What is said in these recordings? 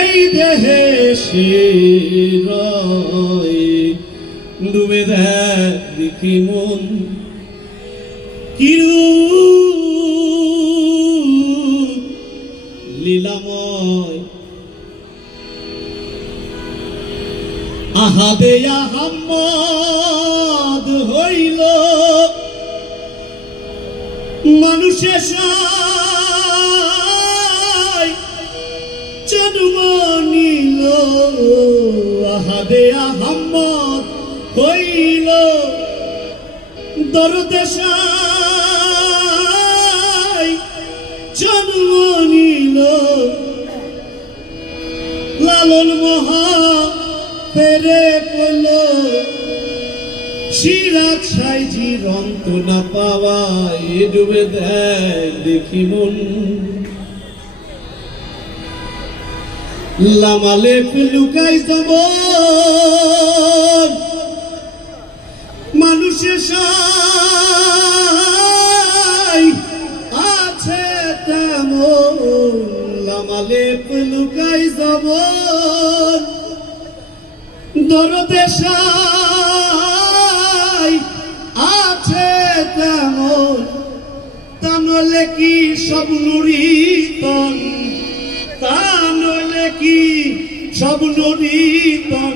এই দেহে শিরায় ডুবে দেখ দেখি মন কি লীলাময়। আহাদে আহাম্মদ হইল মানুষে জন্ম নিল। আহাদে আহাম্মদ হইল দরদে জন্ম নিল। লালন মহা ফেরে পড়ল সিরাজ সাইজির অন্ত না পাওয়ায় ডুবে দেয় দেখি মন। লামালে লুকাই যাব মানুষের আছে তেমন। লামালে লুকাই যাব দরদে আছে তেমন। তা নইলে কি সব নুরিতন, তা নইলে কি সব নুরিতন।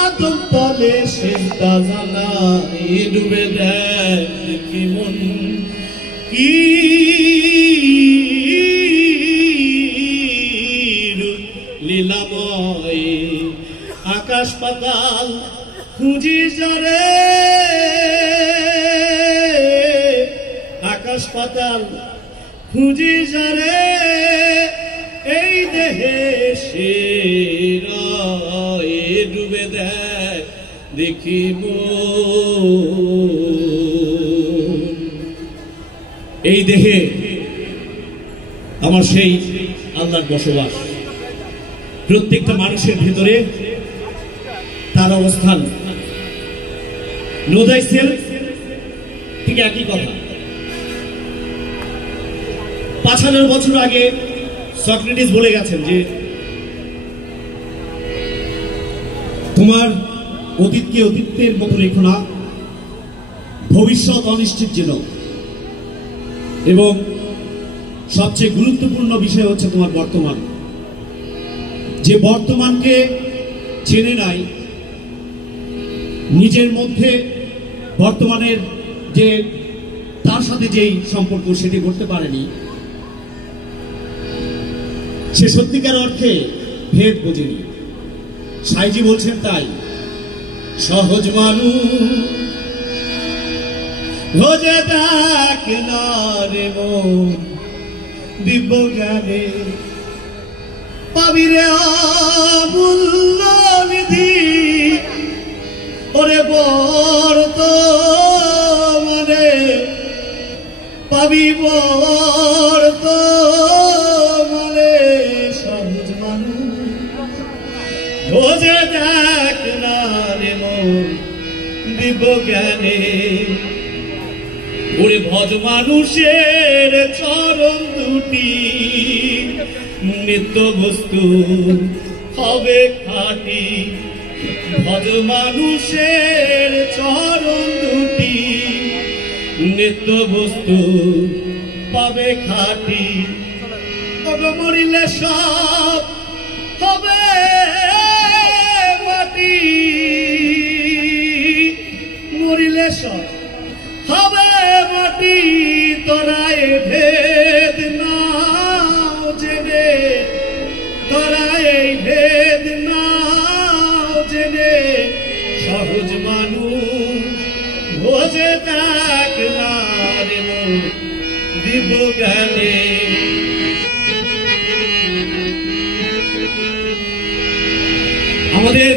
আদম তলে সেজদা জানাই ডুবে দেয় দেখি মন কি লীলাময়। আকাশ পাতাল খুঁজি যারে, আকাশ পাতাল খুঁজি যারে। এই দেহে শিরায় ডুবে দেয় দেখি মন। এই দেহে আমার সেই আল্লাহর বসবাস। প্রত্যেকটা মানুষের ভিতরে তার অবস্থান। নো দাই সেলফ ঠিক একই কথা। 5000 বছর আগে সক্রেটিস বলে গেছেন যে তোমার অতীতকে অতীতের মতো রেখো না, ভবিষ্যৎ অনিশ্চিত যেন। এবং সবচেয়ে গুরুত্বপূর্ণ বিষয় হচ্ছে তোমার বর্তমান। যে বর্তমানকে চেনে নাই, নিজের মধ্যে বর্তমানের যে তার সাথে যেই সম্পর্ক সেটি করতে পারেনি, সে সত্যিকার অর্থে ভেদ বোঝেনি। সাইজি বলছেন তাই, সহজ মানুষ ভোজে দেখ না রে মন দিব্য জ্ঞানে পাবি রে অমূল্য নিধি। ওরে বর্তমানে পাবি বর্তমানে। সহজ মানুষ ভোজে দেখ না রে মন দিব্য জ্ঞানে। ওরে ভজ মানুষের চরণ দুটি নিত্য বস্তু হবে খাঁটি। ভজ মানুষের চরণ দুটি নিত্য বস্তু পাবে খাঁটি। তবে মরিলে সব হবে মাটি, মরিলে সব হবে মাটি। তোরাই ভেদ না জেনে, তোরাই ভেদ না জেনে। সহজ মানুষ ভোজে দেখ না রে মন দিব্য জ্ঞানে। আমাদের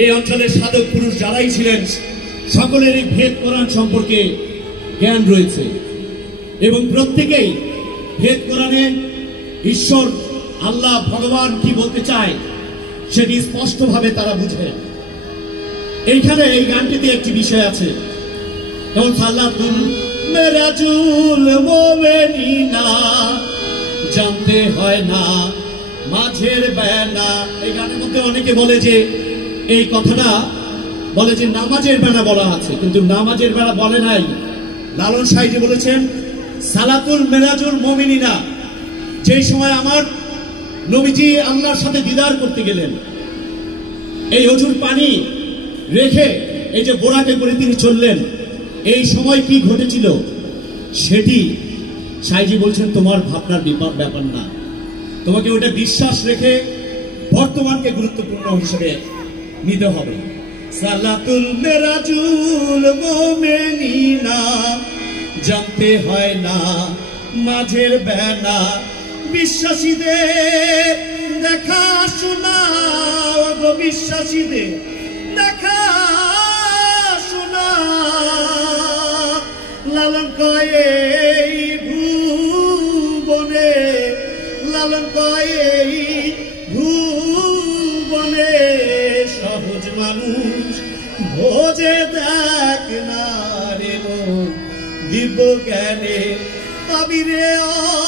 এই অঞ্চলের সাধক পুরুষ যারাই ছিলেন সকলেরই ভেদ কোরআন সম্পর্কে জ্ঞান রয়েছে এবং প্রত্যেকেই ভেদ কোরআনে ঈশ্বর আল্লাহ ভগবান কি বলতে চায় সেটি স্পষ্টভাবে তারা বুঝে। এইখানে এই গানটিতে একটি বিষয় আছে, যেমন সাল্লাতুল মেরাজুল মুমিনিনা জানতে হয় না মাঝের বেলা। এই গানের মধ্যে অনেকে বলে যে এই কথাটা বলে যে নামাজের বেলা বলা আছে, কিন্তু নামাজের বেলা বলে নাই। লালন সাহেব বলেছেন সালাতুল মেরাজুল মুমিনিনা, যেই সময় আমার নবীজি আল্লাহর সাথে দিদার করতে গেলেন, এই অজুর পানি রেখে এই যে বোরাকে করে তিনি চললেন, এই সময় কি ঘটেছিল সেটি সাইজি বলছেন তোমার ভাবনার ব্যাপার না, তোমাকে ওটা বিশ্বাস রেখে বর্তমানকে গুরুত্বপূর্ণ হিসেবে নিতে হবে। সালাতুল মেরাজুল মুমিনিনা, জানতে হয় না মাঝের বেলা, বিশ্বাসীদের দেখা শোনা গো, বিশ্বাসীদের দেখা শোনা। লালন কয় এই ভুবনে, লালন কয় এই ভুবনে, সহজ মানুষ ভোজে দেখ না রে দিব্য জ্ঞানে পাবিরে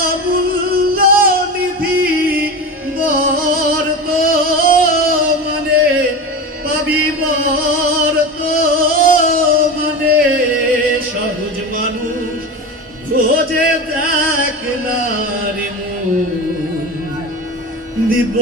অমূল্য নিধি, বর্তমানে পাবি বর্তমানে, সহজ মানুষ খোঁজে দেখ না রে দিব্য